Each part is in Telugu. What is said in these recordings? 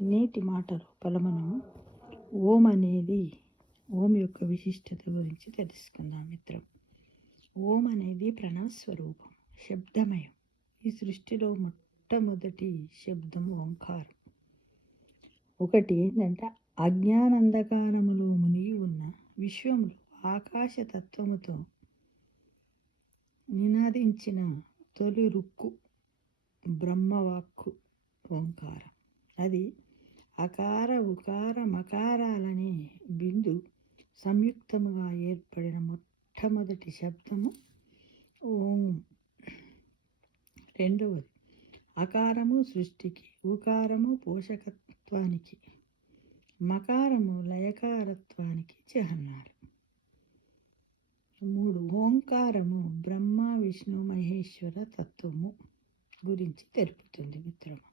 నేటి మాట లోపల మనం ఓం యొక్క విశిష్టత గురించి తెలుసుకుందాం మిత్రం. ఓం అనేది ప్రణవస్వరూపం, శబ్దమయం. ఈ సృష్టిలో మొట్టమొదటి శబ్దం ఓంకారం. ఒకటి ఏంటంటే అజ్ఞానంధకారములో మునిగి ఉన్న విశ్వములు ఆకాశతత్వముతో నినాదించిన తొలి రుక్కు బ్రహ్మవాక్కు ఓంకారం. అది అకార ఉకార మకారాలనే బిందు సంయుక్తముగా ఏర్పడిన మొట్టమొదటి శబ్దము ఓం. రెండవది అకారము సృష్టికి, ఉకారము పోషకత్వానికి, మకారము లయకారత్వానికి చిహ్నాలు. 3 ఓంకారము బ్రహ్మ విష్ణు మహేశ్వర తత్వము గురించి తెలుపుతుంది మిత్రము.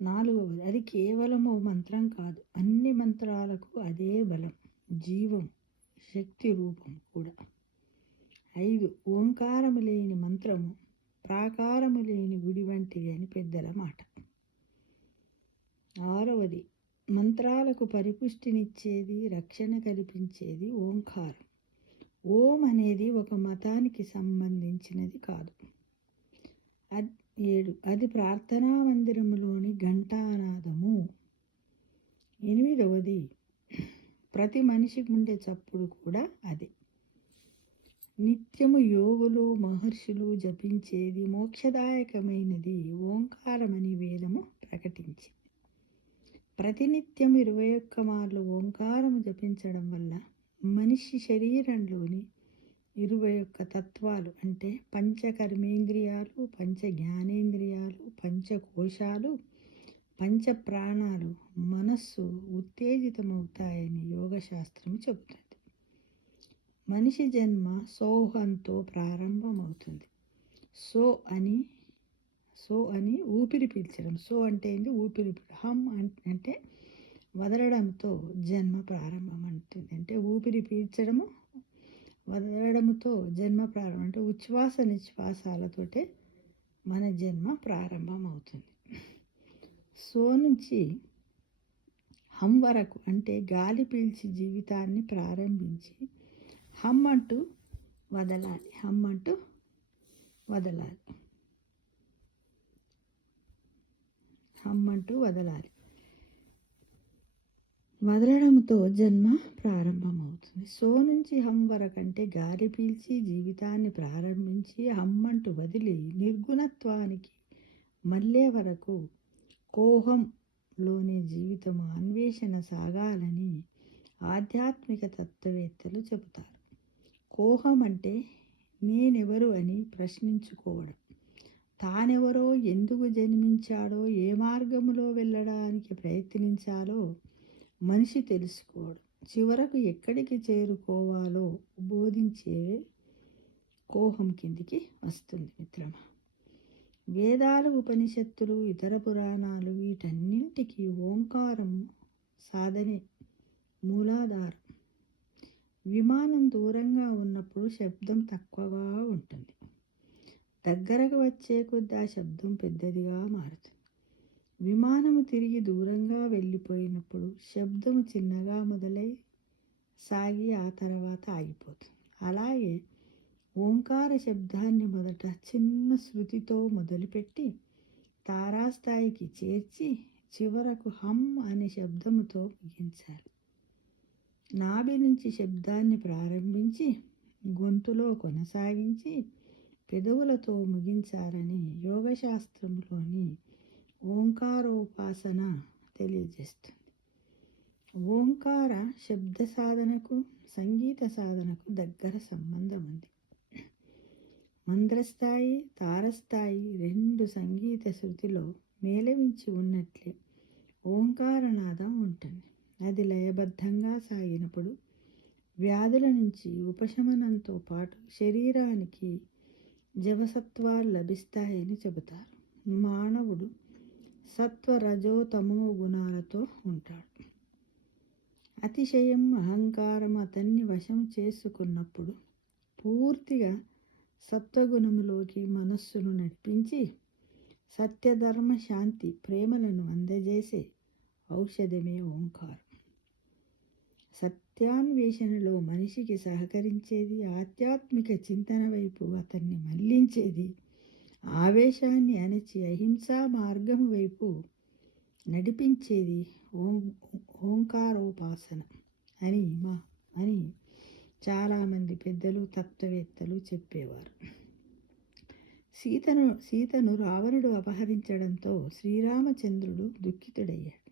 4వది అది కేవలము మంత్రం కాదు, అన్ని మంత్రాలకు అదే బలం, జీవం, శక్తి రూపం కూడా. 5 ఓంకారము లేని మంత్రము ప్రాకారము లేని గుడి వంటిది అని పెద్దల మాట. 6వది మంత్రాలకు పరిపుష్టినిచ్చేది, రక్షణ కల్పించేది ఓంకారం. ఓం అనేది ఒక మతానికి సంబంధించినది కాదు. 7 అది ప్రార్థనా మందిరములోని ఘంటానాదము. 8వది ప్రతి మనిషి గుండె చప్పుడు కూడా అదే. నిత్యము యోగులు మహర్షులు జపించేది మోక్షదాయకమైనది ఓంకారమని వేదము ప్రకటించి, ప్రతినిత్యం 21 మార్లు ఓంకారము జపించడం వల్ల మనిషి శరీరంలోని 21 తత్వాలు అంటే పంచకర్మేంద్రియాలు, పంచ జ్ఞానేంద్రియాలు, పంచకోశాలు, పంచ ప్రాణాలు, మనస్సు ఉత్తేజితమవుతాయని యోగశాస్త్రం చెబుతుంది. మనిషి జన్మ సోహంతో ప్రారంభమవుతుంది. సో అని ఊపిరి పీల్చడం. సో అంటే ఏంటి? ఊపిరి. హమ్ అంటే వదలడంతో జన్మ ప్రారంభం అంటుంది. అంటే ఊపిరి పీల్చడము, వదలడంతో జన్మ ప్రారంభం. అంటే ఉచ్ఛ్వాస నిశ్వాసాలతోటే మన జన్మ ప్రారంభం అవుతుంది. సో నుంచి హమ్ వరకు అంటే గాలి పీల్చి జీవితాన్ని ప్రారంభించి హమ్ అంటూ వదలాలి. హమ్ అంటూ వదలాలి. హమ్ అంటూ వదలాలి. వదలడంతో జన్మ ప్రారంభమవుతుంది. సో నుంచి హమ్ వరకు అంటే గాలి పీల్చి జీవితాన్ని ప్రారంభించి హమ్ అంటూ వదిలి నిర్గుణత్వానికి మళ్ళే వరకు కోహంలోని జీవితము అన్వేషణ సాగాలని ఆధ్యాత్మిక తత్వవేత్తలు చెబుతారు. కోహం అంటే నేనెవరు అని ప్రశ్నించుకోవడం, తానెవరో, ఎందుకు జన్మించాడో, ఏ మార్గంలో వెళ్ళడానికి ప్రయత్నించాలో మనిషి తెలుసుకోవడం, చివరకు ఎక్కడికి చేరుకోవాలో బోధించే కోహం కిందికి వస్తుంది మిత్రమా. వేదాలు, ఉపనిషత్తులు, ఇతర పురాణాలు వీటన్నింటికీ ఓంకారం సాధనే మూలాధారం. విమానం దూరంగా ఉన్నప్పుడు శబ్దం తక్కువగా ఉంటుంది. దగ్గరకు వచ్చే కొద్దీ ఆ శబ్దం పెద్దదిగా మారుతుంది. విమానము తిరిగి దూరంగా వెళ్ళిపోయినప్పుడు శబ్దము చిన్నగా మొదలై సాగి ఆ తర్వాత ఆగిపోతుంది. అలాగే ఓంకార శబ్దాన్ని మొదట చిన్న శృతితో మొదలుపెట్టి తారాస్థాయికి చేర్చి చివరకు హమ్ అనే శబ్దముతో ముగించాలి. నాభి నుంచి శబ్దాన్ని ప్రారంభించి గొంతులో కొనసాగించి పెదవులతో ముగించాలని యోగశాస్త్రంలోని ఓంకారోపాసన తెలియజేస్తుంది. ఓంకార శబ్ద సాధనకు, సంగీత సాధనకు దగ్గర సంబంధం ఉంది. మంద్రస్థాయి, తారస్థాయి 2 సంగీత శృతిలో మేళవించి ఉన్నట్లే ఓంకారనాదం ఉంటుంది. అది లయబద్ధంగా సాగినప్పుడు వ్యాధుల నుంచి ఉపశమనంతో పాటు శరీరానికి జవసత్వాలు లభిస్తాయని చెబుతారు. మానవుడు సత్వ, రజో, తమో గుణాలతో ఉంటాడు. అతిశయం, అహంకారం అతన్ని వశం చేసుకున్నప్పుడు పూర్తిగా సత్వగుణములోకి మనస్సును నడిపించి సత్యధర్మ శాంతి ప్రేమలను అందజేసే ఔషధమే ఓంకారం. సత్యాన్వేషణలో మనిషికి సహకరించేది, ఆధ్యాత్మిక చింతన వైపు అతన్ని మళ్లించేది, ఆవేశాన్ని అణచి అహింసా మార్గం వైపు నడిపించేది ఓంకారోపాసన అని చాలామంది పెద్దలు తత్వవేత్తలు చెప్పేవారు. సీతను రావణుడు అపహరించడంతో శ్రీరామచంద్రుడు దుఃఖితుడయ్యాడు.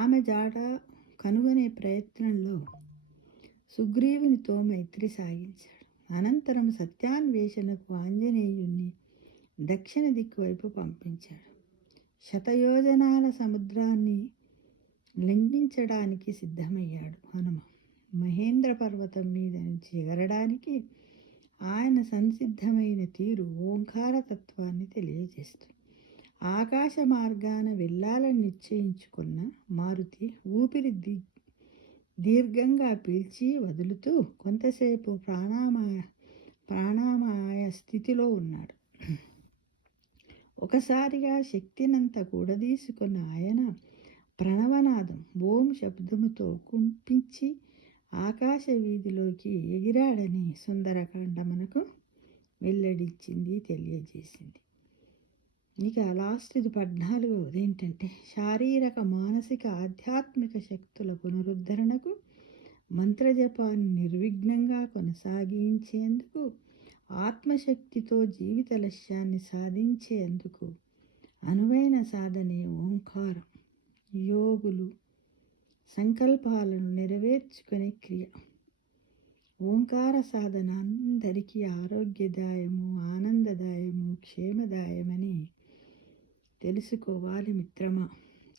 ఆమె జాడ కనుగొనే ప్రయత్నంలో సుగ్రీవునితో మైత్రి సాగించాడు. అనంతరం సత్యాన్వేషణకు ఆంజనేయుణ్ణి దక్షిణ దిక్కు వైపు పంపించాడు. శతయోజనాల సముద్రాన్ని లంఘించడానికి సిద్ధమయ్యాడు హనుమ. మహేంద్ర పర్వతం మీద నుంచి ఎగరడానికి ఆయన సంసిద్ధమైన తీరు ఓంకార తత్వాన్ని తెలియజేస్తుంది. ఆకాశ మార్గాన వెళ్ళాలని నిశ్చయించుకున్న మారుతి ఊపిరి దీర్ఘంగా పీల్చి వదులుతూ కొంతసేపు ప్రాణామాయ స్థితిలో ఉన్నాడు. ఒకసారిగా శక్తినంతా కూడదీసుకున్న ఆయన ప్రణవనాదం ఓం శబ్దముతో కుంపించి ఆకాశ వీధిలోకి ఎగిరాడని సుందరకాండ మనకు వెల్లడించింది, తెలియజేసింది. ఇక లాస్ట్ది 14వది ఏంటంటే శారీరక మానసిక ఆధ్యాత్మిక శక్తుల పునరుద్ధరణకు మంత్రజపాన్ని నిర్విఘ్నంగా కొనసాగించేందుకు ఆత్మశక్తితో జీవిత లక్ష్యాన్ని సాధించేందుకు అనువైన సాధనే ఓంకారం. యోగులు సంకల్పాలను నెరవేర్చుకునే క్రియ. ఓంకార సాధన అందరికీ ఆరోగ్యదాయము, ఆనందదాయము, క్షేమదాయమని తెలుసుకోవాలి మిత్రమా.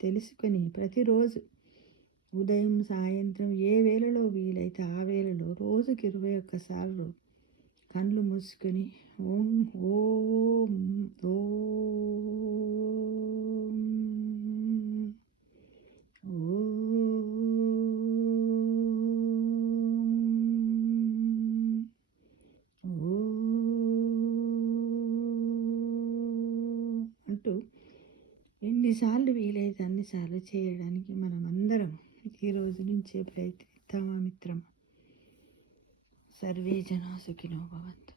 తెలుసుకొని ప్రతిరోజు ఉదయం సాయంత్రం ఏ వేళలో వీలైతే ఆ వేళలో రోజుకి 21 సార్లు కళ్ళు మూసుకొని ఓం ఓం అంటూ ఎన్నిసార్లు వీలైతే అన్నిసార్లు చేయడానికి మనం అందరం ఈ రోజు నుంచే ప్రయత్నిద్దామా మిత్రమా. సర్వే జనా సుఖినో భవంతు.